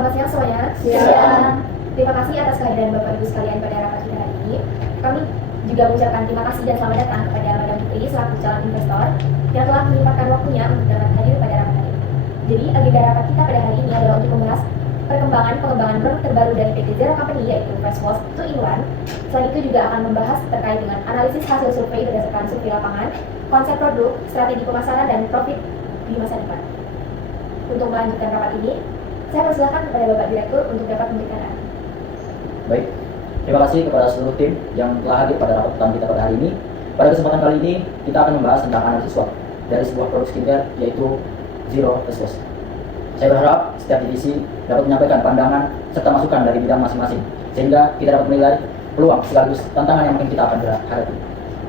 Selamat siang semuanya. Siang. Terima kasih atas kehadiran Bapak Ibu sekalian pada rapat kita hari ini. Kami juga mengucapkan terima kasih dan selamat datang kepada Madam Putri selaku calon investor yang telah menyempatkan waktunya untuk dapat hadir pada rapat hari ini. Jadi agenda rapat kita pada hari ini adalah untuk membahas pengembangan produk terbaru dari PT Zero Company yaitu Freshwash 2-in-1. Selain itu juga akan membahas terkait dengan analisis hasil survei berdasarkan survei lapangan, konsep produk, strategi pemasaran dan profit di masa depan. Untuk melanjutkan rapat ini, saya persilakan kepada Bapak Direktur untuk dapat memberikan arahan. Baik, terima kasih kepada seluruh tim yang telah hadir pada rapat kita pada hari ini. Pada kesempatan kali ini, kita akan membahas tentang analisis SWOT dari sebuah produk skincare yaitu Zero Face Wash. Saya berharap setiap divisi dapat menyampaikan pandangan serta masukan dari bidang masing-masing, sehingga kita dapat menilai peluang sekaligus tantangan yang mungkin kita akan hadapi.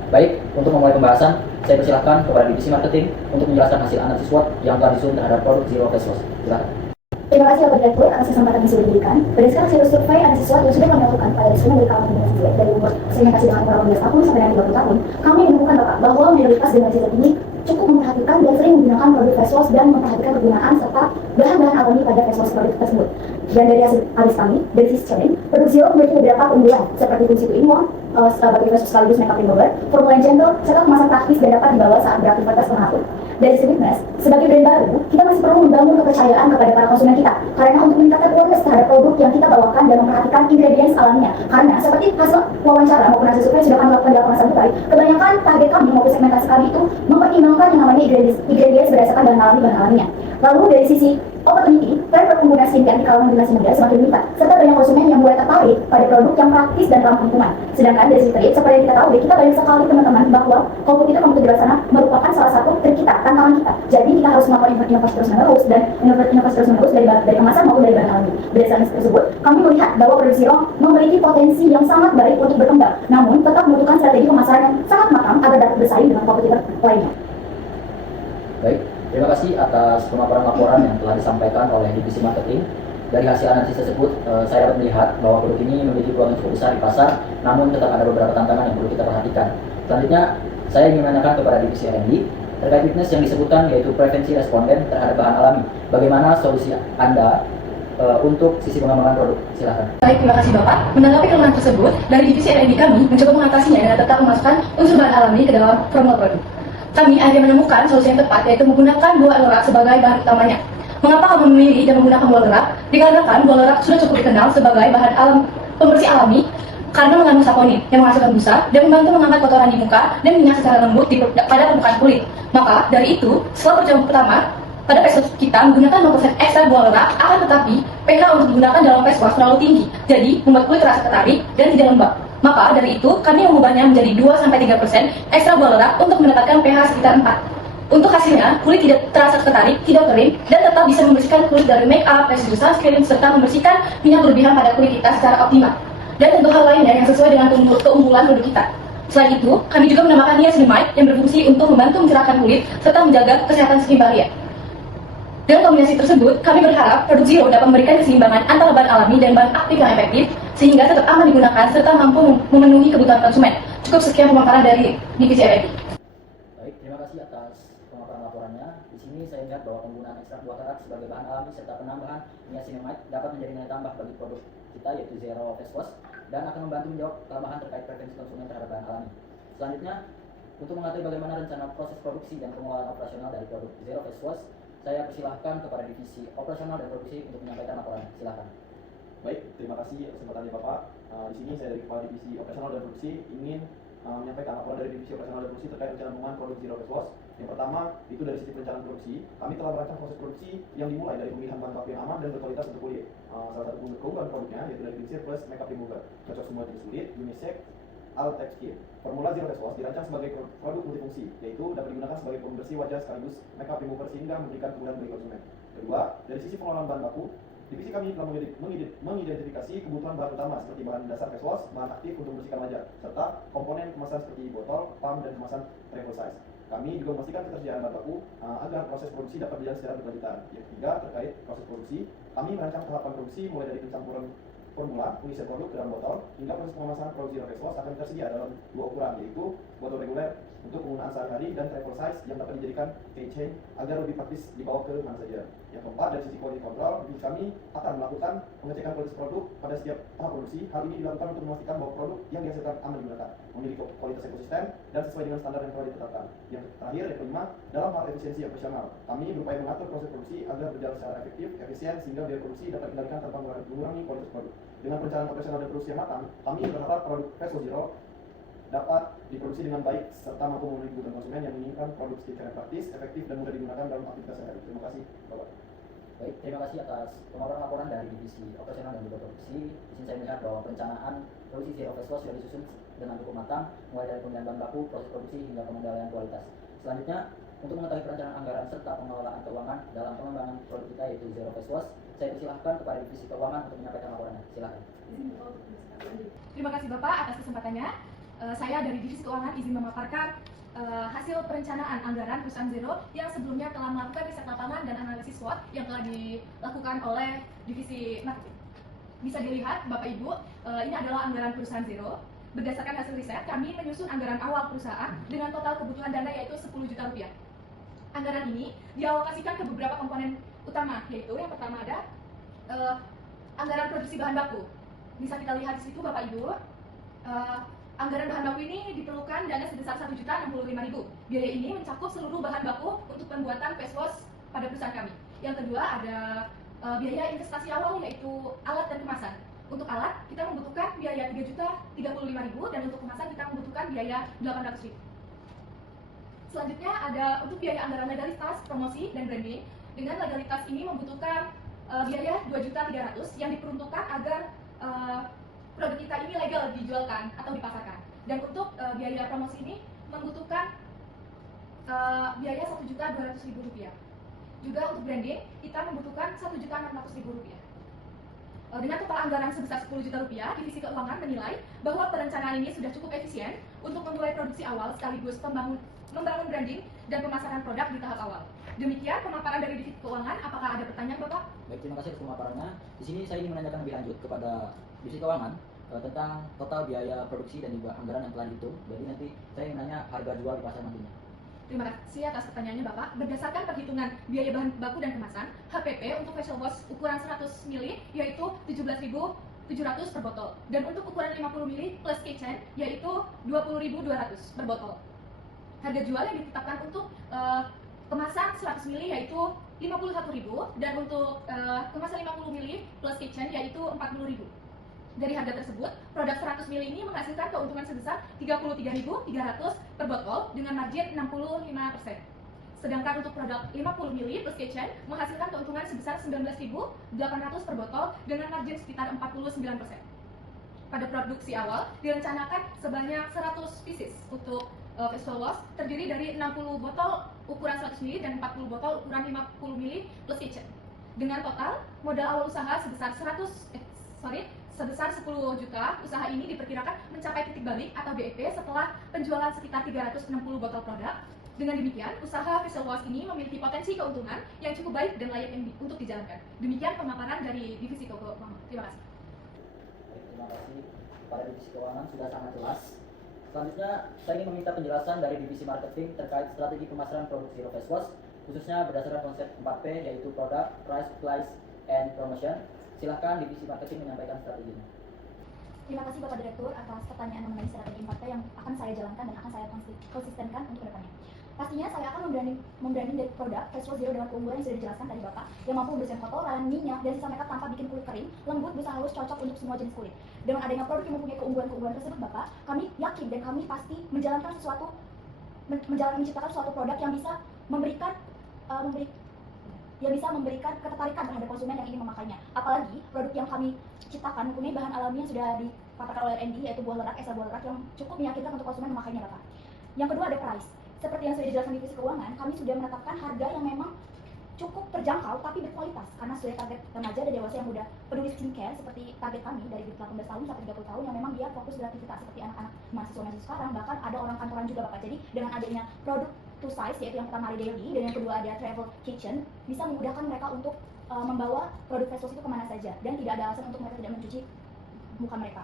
Baik, untuk memulai pembahasan, saya persilahkan kepada divisi marketing untuk menjelaskan hasil analisis SWOT yang telah disusun terhadap produk Zero Face Wash. Silakan. Terima kasih Bapak Direktur atas kesempatan yang sudah diberikan. Berdasarkan hasil survei analisis SWOT yang sudah kami lakukan pada diskusi dari kalangan generasi Z dari umur segmentasi dengan umur 18 tahun sampai dengan 30 tahun, kami menemukan Bapak bahwa mayoritas generasi Z ini cukup memperhatikan dan sering menggunakan produk face wash dan memperhatikan kegunaan serta bahan-bahan alami pada face wash produk tersebut. Dan dari hasil analis kami, dari sisi sharing, produk Zero memiliki beberapa keunggulan seperti fungsi 2-in-1, sebagai face wash sekaligus makeup remover, formula yang gentle, serta kemasan praktis dan dapat dibawa saat beraktivitas menghapus. Dari sisi fitness, sebagai brand baru, kita masih perlu membangun kepercayaan kepada para konsumen kita. Karena untuk meningkatkan awareness terhadap produk yang kita bawakan dan memperhatikan ingredients alaminya. Karena seperti hasil wawancara maupun hasil survei sudah kami lakukan dalam masa kali, kebanyakan target kami maupun segmentasi kami itu mempertimbangkan yang namanya ingredients berdasarkan bahan alaminya. Lalu dari sisi opportunity, tren pengguna skincare di kalangan generasi muda semakin meningkat, serta banyak konsumen yang mulai tertarik pada produk yang praktis dan ramah lingkungan. Sedangkan dari sisi trade, seperti yang kita tahu, kita banyak sekali teman-teman bahwa kompetitor di luar sana merupakan salah satu trik kita, tantangan kita. Jadi kita harus melakukan inovasi terus-menerus dan inovasi terus-menerus dari kemasan maupun dari bahan alami. Berdasarkan tersebut, kami melihat bahwa produk Zero memiliki potensi yang sangat baik untuk berkembang, namun tetap membutuhkan strategi pemasaran yang sangat matang agar dapat bersaing dengan kompetitor lainnya. Baik, terima kasih atas pemaparan laporan yang telah disampaikan oleh divisi marketing. Dari hasil analisis tersebut, saya dapat melihat bahwa produk ini memiliki peluang yang cukup besar di pasar, namun tetap ada beberapa tantangan yang perlu kita perhatikan. Selanjutnya, saya ingin menanyakan kepada divisi R&D terkait fitness yang disebutkan yaitu preferensi responden terhadap bahan alami. Bagaimana solusi Anda untuk sisi pengembangan produk? Silakan. Baik, terima kasih Bapak. Menanggapi keluhan tersebut, dari divisi R&D kami mencoba mengatasinya dengan tetap memasukkan unsur bahan alami ke dalam formula produk. Kami akhirnya menemukan solusi yang tepat, yaitu menggunakan buah lerak sebagai bahan utamanya. Mengapa kami memilih dan menggunakan buah lerak? Dikarenakan buah lerak sudah cukup dikenal sebagai bahan pembersih alami karena mengandung saponin yang menghasilkan busa dan membantu mengangkat kotoran di muka dan minyak secara lembut pada permukaan kulit. Maka dari itu, setelah percobaan pertama, pada face wash kita menggunakan 0% ekstra buah lerak, akan tetapi pH untuk digunakan dalam face wash terlalu tinggi, jadi membuat kulit terasa tertarik dan tidak lembab. Maka dari itu, kami mengubahnya menjadi 2-3% ekstra buah lerak untuk mendapatkan pH sekitar 4. Untuk hasilnya, kulit tidak terasa tertarik, tidak kering, dan tetap bisa membersihkan kulit dari make up, residu sunscreen, serta membersihkan minyak berlebihan pada kulit kita secara optimal. Dan tentu hal lainnya yang sesuai dengan keunggulan produk kita. Selain itu, kami juga menambahkan niacinamide yang berfungsi untuk membantu mencerahkan kulit serta menjaga kesehatan skin barrier. Dengan kombinasi tersebut, kami berharap produk Zero dapat memberikan keseimbangan antara bahan alami dan bahan aktif yang efektif, sehingga tetap aman digunakan serta mampu memenuhi kebutuhan konsumen. Cukup sekian pemaparan dari divisi R&D. Baik, terima kasih atas pemaparan laporannya. Di sini saya lihat bahwa penggunaan ekstrak buah lerak sebagai bahan alami serta penambahan niacinamide dapat menjadi nilai tambah bagi produk kita yaitu Zero Face Wash dan akan membantu menjawab kelemahan terkait preferensi konsumen terhadap bahan alami. Selanjutnya, untuk mengetahui bagaimana rencana proses produksi dan pengelolaan operasional dari produk Zero Face Wash, saya persilahkan kepada divisi operasional dan produksi untuk menyampaikan laporan. Silakan. Baik, terima kasih kesempatannya Bapak. Di sini saya dari kepala divisi operasional dan produksi ingin menyampaikan laporan dari divisi operasional dan produksi terkait rencana pengembangan produk Zero Face Wash. Yang pertama, itu dari sisi perencanaan produksi. Kami telah merancang proses produksi yang dimulai dari pemilihan bahan baku yang aman dan berkualitas untuk kulit. Salah satu keunggulan produknya yaitu dari Cleansher plus Makeup Remover, cocok semua jenis kulit, unisex, all type skin. Formula Zero Face Wash dirancang sebagai produk multifungsi, yaitu dapat digunakan sebagai pembersih wajah sekaligus makeup remover sehingga memberikan kemudahan bagi konsumen. Kedua, dari sisi pengelolaan bahan baku, divisi kami telah mengidentifikasi kebutuhan bahan utama seperti bahan dasar face wash, bahan aktif untuk membersihkan wajah, serta komponen kemasan seperti botol, pump, dan kemasan travel size. Kami juga memastikan ketersediaan bahan baku agar proses produksi dapat berjalan secara berkelanjutan. Yang ketiga, terkait proses produksi, kami merancang tahapan produksi mulai dari pencampuran formula, penyusun produk ke dalam botol, hingga proses pengemasan produk zero face wash akan tersedia dalam dua ukuran, yaitu botol reguler untuk penggunaan sehari-hari dan travel size yang dapat dijadikan keychain agar lebih praktis dibawa ke mana saja. Yang keempat, dari sisi quality control, divisi kami akan melakukan pengecekan kualitas produk pada setiap tahap produksi. Hal ini dilakukan untuk memastikan bahwa produk yang dihasilkan aman digunakan, memiliki kualitas ekosistem, dan sesuai dengan standar yang telah ditetapkan. Yang terakhir, yang kelima, dalam hal efisiensi operasional, kami berupaya mengatur proses produksi agar berjalan secara efektif, efisien, sehingga biaya produksi dapat dikendalikan tanpa mengurangi kualitas produk. Dengan perencanaan operasional dan produksi yang matang, kami berharap produk Face Wash Zero dapat diproduksi dengan baik serta mampu memenuhi kebutuhan konsumen yang menginginkan produk skincare yang praktis, efektif, dan mudah digunakan dalam aktivitas sehari-hari. Terima kasih, Bapak. Baik, terima kasih atas pemaparan laporan dari divisi operasional dan juga produksi. Di sini saya melihat bahwa perencanaan produksi zero face wash sudah disusun dengan cukup matang, mulai dari pemilihan bahan baku, proses produksi, hingga pengendalian kualitas. Selanjutnya, untuk mengetahui perencanaan anggaran serta pengelolaan keuangan dalam pengembangan produk kita yaitu zero face wash, saya persilahkan kepada divisi keuangan untuk menyampaikan laporannya. Silakan. Terima kasih Bapak atas kesempatannya. Saya dari divisi keuangan izin memaparkan hasil perencanaan anggaran perusahaan Zero yang sebelumnya telah melakukan riset lapangan dan analisis SWOT yang telah dilakukan oleh divisi marketing. Bisa dilihat Bapak Ibu, ini adalah anggaran perusahaan Zero. Berdasarkan hasil riset, kami menyusun anggaran awal perusahaan dengan total kebutuhan dana yaitu 10 juta rupiah. Anggaran ini dialokasikan ke beberapa komponen utama, yaitu yang pertama ada anggaran produksi bahan baku. Bisa kita lihat di situ Bapak Ibu, anggaran bahan baku ini diperlukan dana sebesar 1.065.000. Biaya ini mencakup seluruh bahan baku untuk pembuatan face wash pada perusahaan kami. Yang kedua ada biaya investasi awal yaitu alat dan kemasan. Untuk alat kita membutuhkan biaya 3.035.000 dan untuk kemasan kita membutuhkan biaya 800.000. Selanjutnya ada untuk biaya anggaran legalitas, promosi, dan branding. Dengan legalitas ini membutuhkan biaya 2.300.000 yang diperuntukkan agar produk kita ini legal dijualkan atau dipasarkan. Dan untuk biaya promosi ini membutuhkan biaya 1.200.000 rupiah. Juga untuk branding kita membutuhkan 1.600.000 rupiah. Dengan total anggaran sebesar 10 juta rupiah, divisi keuangan menilai bahwa perencanaan ini sudah cukup efisien untuk memulai produksi awal sekaligus membangun branding dan pemasaran produk di tahap awal. Demikian pemaparan dari divisi keuangan. Apakah ada pertanyaan Bapak? Baik, terima kasih atas pemaparannya. Di sini saya ingin menanyakan lebih lanjut kepada divisi keuangan tentang total biaya produksi dan juga anggaran yang telah dihitung. Jadi nanti saya ingin nanya harga jual di pasar nantinya. Terima kasih atas pertanyaannya Bapak. Berdasarkan perhitungan biaya bahan baku dan kemasan, HPP untuk facial wash ukuran 100 ml yaitu 17.700 per botol. Dan untuk ukuran 50 ml plus kitchen yaitu 20.200 per botol. Harga jual yang ditetapkan untuk kemasan 100 ml yaitu 51.000 dan untuk kemasan 50 ml plus kitchen yaitu 40.000. Dari harga tersebut, produk 100 ml ini menghasilkan keuntungan sebesar 33.300 per botol dengan margin 65%. Sedangkan untuk produk 50 ml plus kitchen menghasilkan keuntungan sebesar 19.800 per botol dengan margin sekitar 49%. Pada produksi awal direncanakan sebanyak 100 pieces untuk facial wash terdiri dari 60 botol ukuran 100 ml dan 40 botol ukuran 50 ml plus kitchen. Dengan total modal awal usaha sebesar sebesar 10 juta, usaha ini diperkirakan mencapai titik balik atau BEP setelah penjualan sekitar 360 botol produk. Dengan demikian, usaha facial wash ini memiliki potensi keuntungan yang cukup baik dan layak untuk dijalankan. Demikian pemaparan dari divisi keuangan. Terima kasih. Baik, terima kasih kepada divisi keuangan sudah sangat jelas. Selanjutnya, saya ingin meminta penjelasan dari divisi marketing terkait strategi pemasaran produk Zero Face Wash, khususnya berdasarkan konsep 4P yaitu Product, Price, Place, and Promotion. Silahkan divisi marketing menyampaikan strateginya. Terima kasih Bapak Direktur atas pertanyaan mengenai strategi 4P yang akan saya jalankan dan akan saya konsistenkan untuk kedepannya. Pastinya saya akan membranding dari produk Face Wash Zero dengan keunggulan yang sudah dijelaskan tadi Bapak, yang mampu membersihkan kotor, layan minyak, dan sisa makeup tanpa bikin kulit kering, lembut, bisa halus, cocok untuk semua jenis kulit. Dengan adanya produk yang mempunyai keunggulan-keunggulan tersebut Bapak, kami yakin dan kami pasti menciptakan suatu produk yang bisa memberikan memberikan ketertarikan terhadap konsumen yang ingin memakainya. Apalagi produk yang kami ciptakan mempunyai bahan alami yang sudah dipaparkan oleh R&D yaitu buah lerak, ekstra buah lerak yang cukup meyakinkan untuk konsumen memakainya Bapak. Yang kedua ada price. Seperti yang sudah dijelaskan divisi keuangan, kami sudah menetapkan harga yang memang cukup terjangkau tapi berkualitas karena sesuai target remaja dan dewasa yang muda peduli skincare seperti target kami dari 18 tahun sampai 30 tahun yang memang dia fokus beraktivitas seperti anak-anak mahasiswa sekarang, bahkan ada orang kantoran juga Bapak. Jadi dengan adanya produk two size yaitu yang pertama ada daily dan yang kedua ada travel kitchen bisa memudahkan mereka untuk membawa produk face wash itu kemana saja dan tidak ada alasan untuk mereka tidak mencuci muka mereka.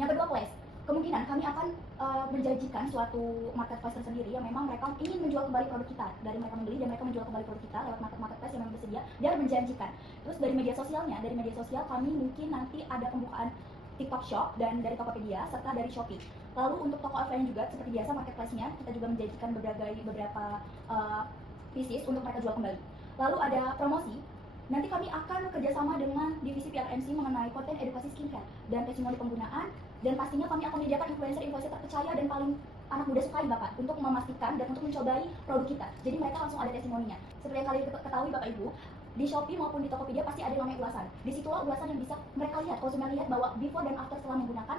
Yang kedua, place. Kemungkinan kami akan menjanjikan suatu marketplace tersendiri yang memang mereka ingin menjual kembali produk kita. Dari mereka membeli dan mereka menjual kembali produk kita lewat marketplace yang memang bersedia, dia menjanjikan. Terus dari media sosial kami mungkin nanti ada pembukaan TikTok Shop dan dari Tokopedia serta dari Shopee. Lalu untuk toko offline juga seperti biasa marketplace-nya kita juga menjanjikan beberapa pieces untuk mereka jual kembali. Lalu ada promosi. Nanti kami akan kerjasama dengan divisi PRMC mengenai konten edukasi skincare dan testimoni penggunaan, dan pastinya kami akan menyediakan influencer terpercaya dan paling anak muda sukai Bapak untuk memastikan dan untuk mencobai produk kita. Jadi mereka langsung ada testimoninya. Seperti yang kalian ketahui Bapak Ibu, di Shopee maupun di Tokopedia pasti ada yang namanya ulasan. Disitulah ulasan yang bisa mereka lihat, konsumen lihat bahwa before dan after setelah menggunakan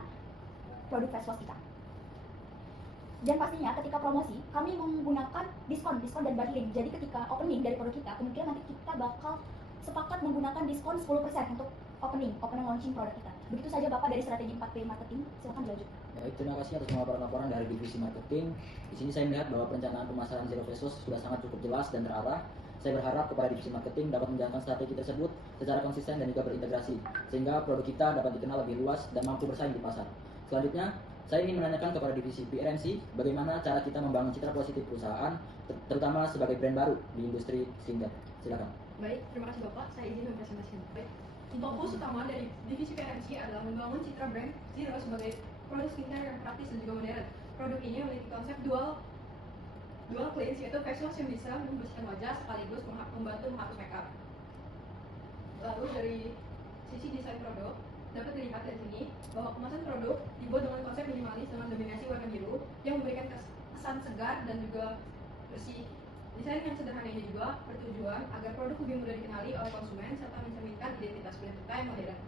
produk face wash kita. Dan pastinya ketika promosi, kami menggunakan diskon dan bundling. Jadi ketika opening dari produk kita, kemungkinan nanti kita bakal sepakat menggunakan diskon 10% untuk opening launching produk kita. Begitu saja Bapak dari strategi 4P marketing, silakan dilanjut. Baik, terima kasih atas laporan dari divisi marketing. Di sini saya melihat bahwa perencanaan pemasaran Zero Face Wash sudah sangat cukup jelas dan terarah. Saya berharap kepada divisi marketing dapat menjalankan strategi tersebut secara konsisten dan juga berintegrasi, sehingga produk kita dapat dikenal lebih luas dan mampu bersaing di pasar. Selanjutnya, saya ingin menanyakan kepada divisi PRMC bagaimana cara kita membangun citra positif perusahaan, terutama sebagai brand baru di industri skincare. Silakan. Baik, terima kasih Bapak. Saya izin mempresentasikan. Baik, fokus utama dari divisi PRMC adalah membangun citra brand Zero sebagai produk skincare yang praktis dan juga modern. Produk ini memiliki konsep dual cleanse, yaitu face wash yang bisa membersihkan wajah sekaligus membantu menghapus makeup. Lalu dari sisi desain produk, dapat dilihat dari sini bahwa kemasan produk dibuat dengan konsep minimalis dengan dominasi warna biru yang memberikan kesan segar dan juga bersih. Desain yang sederhana ini juga bertujuan agar produk lebih mudah dikenali oleh konsumen serta mencerminkan identitas brand kita yang modern.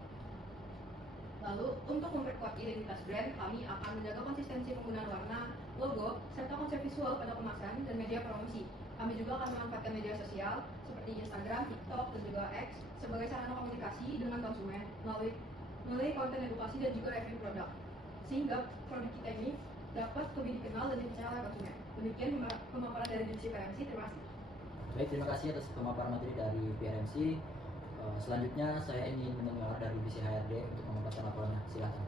Lalu, untuk memperkuat identitas brand, kami akan menjaga konsistensi penggunaan warna, logo, serta konsep visual pada kemasan dan media promosi. Kami juga akan memanfaatkan media sosial seperti Instagram, TikTok, dan juga X sebagai sarana komunikasi dengan konsumen melalui konten edukasi dan juga review produk, sehingga produk kita ini dapat lebih dikenal dan dipercaya oleh konsumen. Demikian pemaparan dari divisi PRMC. Terima kasih. Baik, terima kasih atas pemaparan materi dari PRMC. Selanjutnya saya ingin mendengar dari divisi HRD untuk memaparkan laporannya. Silakan.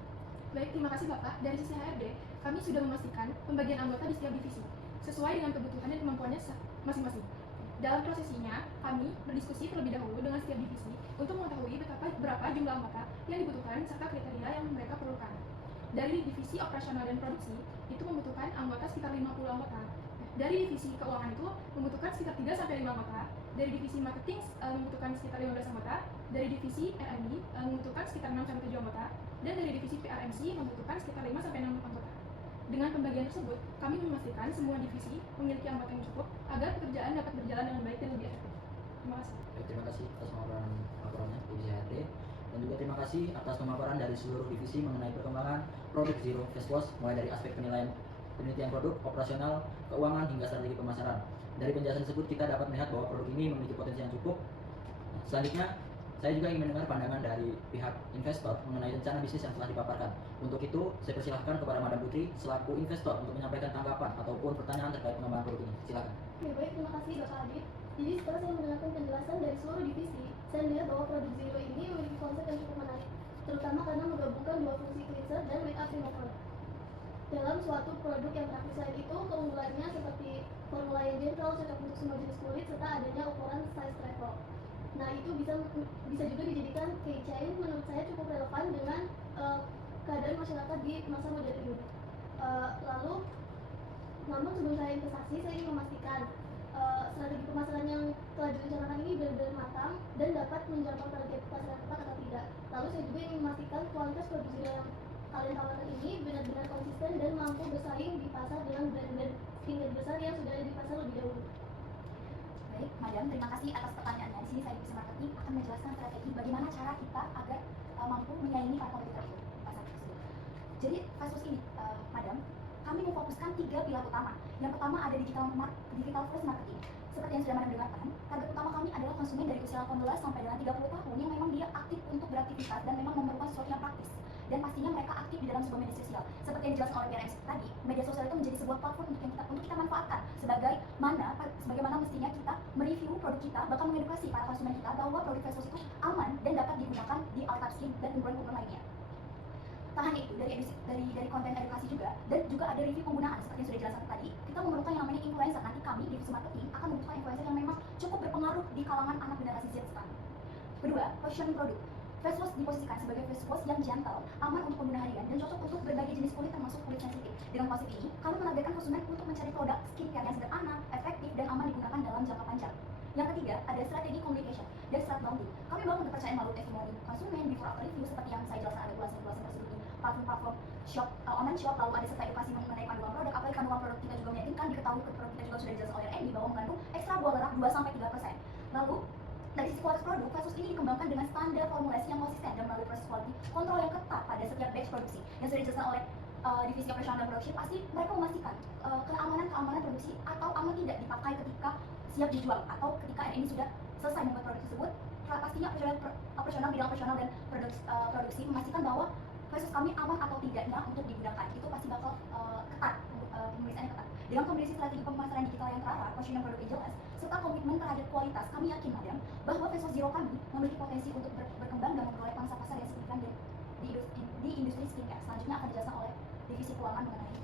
Baik, terima kasih Bapak. Dari sisi HRD, kami sudah memastikan pembagian anggota di setiap divisi sesuai dengan kebutuhan dan kemampuannya masing-masing. Dalam prosesinya, kami berdiskusi terlebih dahulu dengan setiap divisi untuk mengetahui berapa jumlah anggota yang dibutuhkan serta kriteria yang mereka perlukan. Dari divisi operasional dan produksi, itu membutuhkan anggota sekitar 50 anggota. Dari divisi keuangan itu membutuhkan sekitar 3-5 anggota. Dari divisi marketing membutuhkan sekitar 15 anggota. Dari divisi R&D membutuhkan sekitar 6-7 anggota. Dan dari divisi PRMC membutuhkan sekitar 5-6 anggota. Dengan pembagian tersebut, kami memastikan semua divisi memiliki anggota yang cukup agar pekerjaan dapat berjalan dengan baik dan lebih efektif. Terima kasih. Baik, terima kasih atas laporannya divisi HRD. Dan juga terima kasih atas pemaparan dari seluruh divisi mengenai perkembangan produk Zero Face Wash, mulai dari aspek penelitian produk, operasional, keuangan, hingga strategi pemasaran. Dari penjelasan tersebut kita dapat melihat bahwa produk ini memiliki potensi yang cukup. Selanjutnya, saya juga ingin mendengar pandangan dari pihak investor mengenai rencana bisnis yang telah dipaparkan. Untuk itu, saya persilahkan kepada Madam Putri selaku investor untuk menyampaikan tanggapan ataupun pertanyaan terkait pengembangan produk ini. Silakan. Ya, baik, terima kasih Bapak Adit. Jadi setelah saya mendengarkan penjelasan dari seluruh divisi, saya melihat bahwa produk Zero ini memiliki konsep yang cukup menarik, terutama karena menggabungkan dua fungsi cleanser dan make up remover dalam suatu produk yang praktis. Selain itu, keunggulannya seperti formula yang gentle, cocok untuk semua jenis kulit, serta adanya ukuran size travel. Nah, itu bisa juga dijadikan keychain. Menurut saya cukup relevan dengan keadaan masyarakat di masa modern ini. Namun sebelum saya investasi, saya ingin memastikan strategi pemasaran yang telah direncanakan ini benar-benar matang dan dapat menjangkau target pasar tepat atau tidak. Lalu saya juga ingin memastikan kualitas produk yang kalian tawarkan ini benar-benar konsisten dan mampu bersaing di pasar dengan brand-brand skincare besar yang sudah ada di pasar lebih dahulu. Baik, Madam, terima kasih atas pertanyaannya. Di sini saya divisi marketing akan menjelaskan strategi bagaimana cara kita agar mampu menyaingi para kompetitor itu di pasar tersebut. Jadi, face wash ini, Madam, kami memfokuskan 3 pilar utama. Yang pertama ada digital first marketing. Seperti yang sudah Madam dengarkan, target utama kami adalah konsumen dari usia 18 sampai dengan 30 tahun yang memang dia aktif untuk beraktivitas dan memang memerlukan sesuatu yang praktis. Dan pastinya mereka aktif di dalam sebuah media sosial. Seperti yang dijelaskan oleh PRMC tadi, media sosial itu menjadi sebuah platform untuk kita manfaatkan sebagaimana mestinya kita mereview produk kita, bahkan mengedukasi para konsumen kita bahwa produk face wash itu aman dan dapat digunakan di all type skin dan kumpulan-kumpulan lainnya. Tak hanya itu, dari konten edukasi juga, dan juga ada review penggunaan seperti yang sudah dijelaskan tadi. Kita memerlukan yang namanya influencer. Nanti kami divisi marketing akan membutuhkan influencer yang memang cukup berpengaruh di kalangan anak generasi Z sekarang. Kedua, positioning produk. Face wash diposisikan sebagai face wash yang gentle, aman untuk pengguna harian, dan cocok untuk berbagai jenis kulit termasuk kulit sensitif. Dengan konsep ini, kami menargetkan konsumen untuk mencari produk skincare yang sederhana, efektif, dan aman digunakan dalam jangka panjang. Yang ketiga, ada strategi communication dan strat bounty. Kami bangun kepercayaan melalui testimoni konsumen, before after review, seperti yang saya jelaskan ada ulasan-ulasan tersebut di platform shop, online shop, lalu ada serta edukasi mengenai kandungan produk, apalagi kandungan produk kita juga meyakinkan, diketahui produk kita juga sudah dijelaskan oleh Randy bahwa mengandung ekstra buah lerak 2-3%. Lalu, dari sisi kualitas produk, face wash ini dikembangkan dengan standar formulasi yang konsisten dan melalui proses quality kontrol yang ketat pada setiap batch produksi. Yang sudah dijelaskan oleh divisi operasional dan produksi, pasti mereka memastikan keamanan produksi atau aman tidak dipakai ketika siap dijual atau ketika ini sudah selesai membuat produk tersebut. Pastinya operasional bidang operasional dan produksi memastikan bahwa face wash kami aman atau tidaknya untuk digunakan. Itu pasti bakal ketat, pemeriksaannya ketat. Dengan kombinasi strategi pemasaran digital yang terarah, positioning produk yang jelas, serta komitmen terhadap kualitas, kami yakin, Madam, bahwa face wash Zero kami memiliki potensi untuk berkembang dan memperoleh pangsa pasar yang signifikan di industri skincare. Selanjutnya akan dijelaskan oleh divisi keuangan mengenai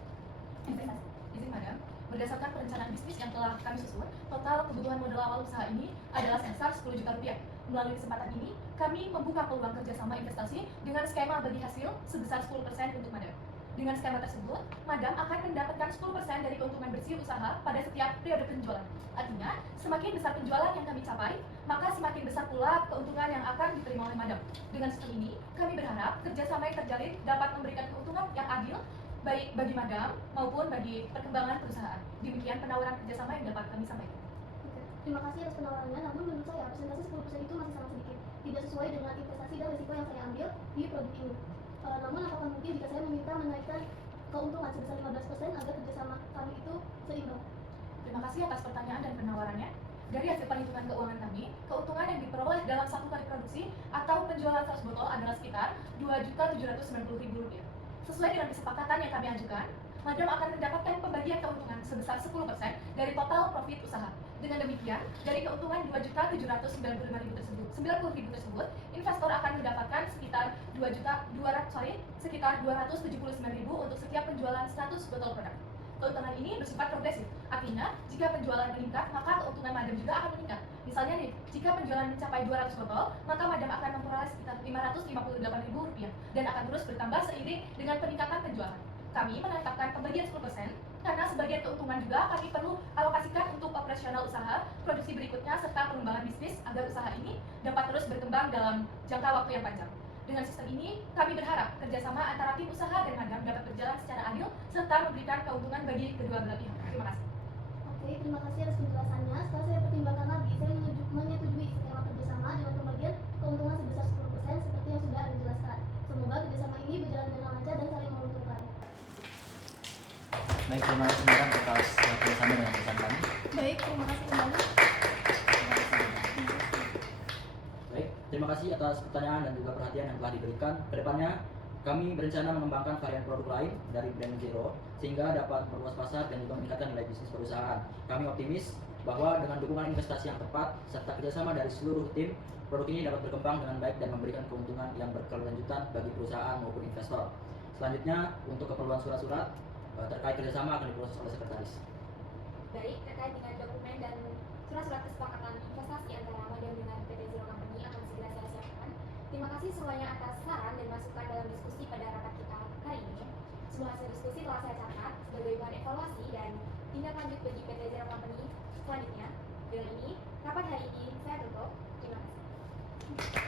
investasi. Izin Madam, berdasarkan perencanaan bisnis yang telah kami susun, total kebutuhan modal awal usaha ini adalah sebesar 10 juta rupiah. Melalui kesempatan ini, kami membuka peluang kerjasama investasi dengan skema bagi hasil sebesar 10% untuk Madam. Dengan skema tersebut, Madam akan mendapatkan 10% dari keuntungan bersih usaha pada setiap periode penjualan. Artinya, semakin besar penjualan yang kami capai, maka semakin besar pula keuntungan yang akan diterima oleh Madam. Dengan sistem ini, kami berharap kerjasama yang terjalin dapat memberikan keuntungan yang adil baik bagi Madam maupun bagi perkembangan perusahaan. Demikian penawaran kerjasama yang dapat kami sampaikan. Oke, terima kasih atas penawarannya, namun menurut saya persentase 10% itu masih sangat sedikit, tidak sesuai dengan investasi dan risiko yang saya ambil di produk ini. Namun apakah mungkin jika saya meminta menaikkan keuntungan sebesar 15% agar kerjasama kami itu seimbang? Terima kasih atas pertanyaan dan penawarannya. Dari hasil perhitungan keuangan kami, keuntungan yang diperoleh dalam satu kali produksi atau penjualan 100 botol adalah sekitar Rp2.790.000. Sesuai dengan kesepakatan yang kami ajukan, Madam akan mendapatkan pembagian keuntungan sebesar 10% dari total profit usaha. Dengan demikian, dari keuntungan Rp2.795.000 tersebut, investor akan mendapatkan sekitar sekitar Rp279.000 untuk setiap penjualan 100 botol produk. Keuntungan ini bersifat progresif, artinya jika penjualan meningkat, maka keuntungan Madam juga akan meningkat. Misalnya nih, jika penjualan mencapai 200 botol, maka Madam akan memperoleh sekitar Rp558.000 dan akan terus bertambah seiring dengan peningkatan penjualan. Kami menetapkan pembagian 10% karena sebagian keuntungan juga kami perlu alokasikan untuk operasional usaha, produksi berikutnya, serta pengembangan bisnis agar usaha ini dapat terus berkembang dalam jangka waktu yang panjang. Dengan sistem ini, kami berharap kerjasama antara tim usaha dan Madam dapat berjalan secara adil serta memberikan keuntungan bagi kedua belah pihak. Terima kasih. Oke, terima kasih atas penjelasannya. Setelah saya pertimbangkan lagi, saya menyetujui skema kerjasama dengan pembagian keuntungan sebesar 10% seperti yang sudah Anda jelaskan. Semoga kerjasama ini berjalan dengan lancar dan saling menguntungkan. Baik, terima kasih Madam atas penjelasannya dengan pesan kami. Baik, terima kasih kembali. Baik, terima kasih atas pertanyaan dan juga perhatian yang telah diberikan. Kedepannya, kami berencana mengembangkan varian produk lain dari brand Zero sehingga dapat memperluas pasar dan juga meningkatkan nilai bisnis perusahaan. Kami optimis bahwa dengan dukungan investasi yang tepat serta kerjasama dari seluruh tim, produk ini dapat berkembang dengan baik dan memberikan keuntungan yang berkelanjutan bagi perusahaan maupun investor. Selanjutnya, untuk keperluan surat-surat terkait kerjasama akan diproses oleh sekretaris. Baik, terkait dengan dokumen dan surat-surat kesepakatan investasi antara Madam dengan PT Zero Company akan segera saya siapkan. Terima kasih semuanya atas saran dan masukan dalam diskusi pada rapat kita kali ini. Semua hasil diskusi telah saya catat sebagai bahan evaluasi dan tindak lanjut bagi PT Zero Company selanjutnya. Dengan ini, rapat hari ini saya tutup. Terima kasih.